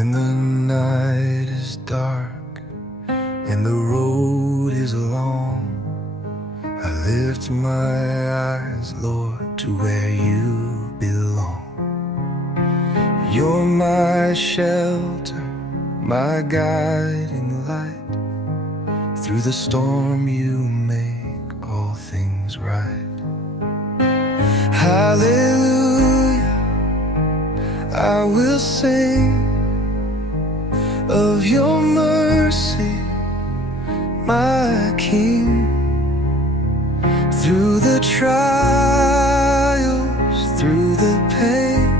When the night is dark and the road is long, I lift my eyes, Lord, to where you belong. You're my shelter, my guiding light. Through the storm you make all things right. Hallelujah, I will sing of your mercy, my King. Through the trials, through the pain,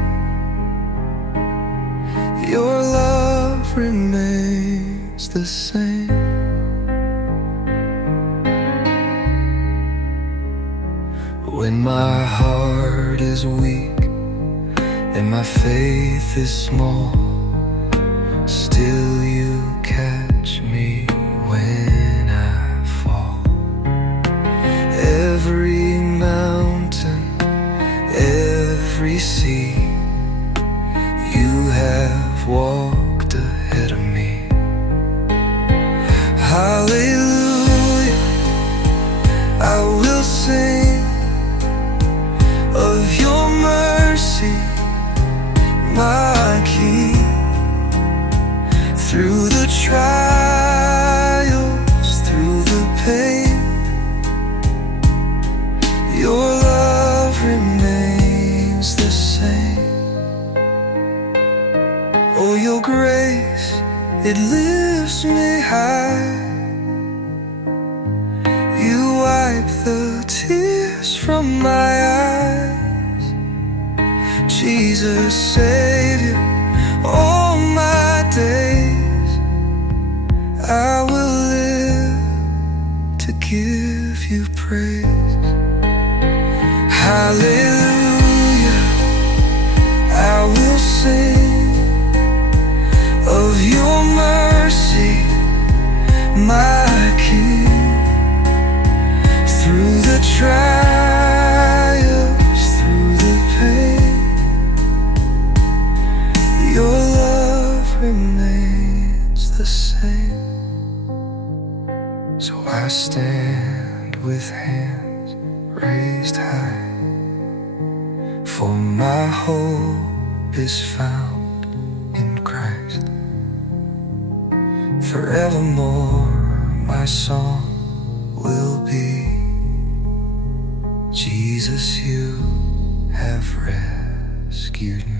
your love remains the same. When my heart is weak and my faith is small, still you catch me when I fall. Every mountain, every sea, you have walked ahead of me. Hallelujah, I will sing of your mercy, my King. Through the trials, through the pain, your love remains the same. Oh, your grace, it lifts me high. You wipe the tears from my eyes. Jesus, Savior, all my days I will live to give you praise. Hallelujah, I will sing of your mercy, my King. Through the trials, through the pain, your love remains the same. So I stand with hands raised high, for my hope is found in Christ. Forevermore my song will be, Jesus, you have rescued me.